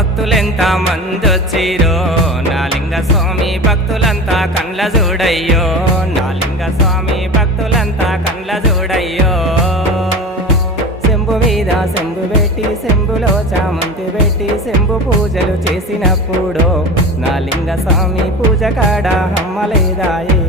భక్తులెంత మందొచ్చిరో నా లింగ స్వామి భక్తులంతా కండ్ల చూడయ్యో నా లింగ స్వామి భక్తులంతా కండ్ల చూడయ్యో శంభు మీద శంభు పెట్టి శంభులో చామంతి పెట్టి శంభు పూజలు చేసినప్పుడు నా లింగ స్వామి పూజ కాడ హమ్మలేదాయే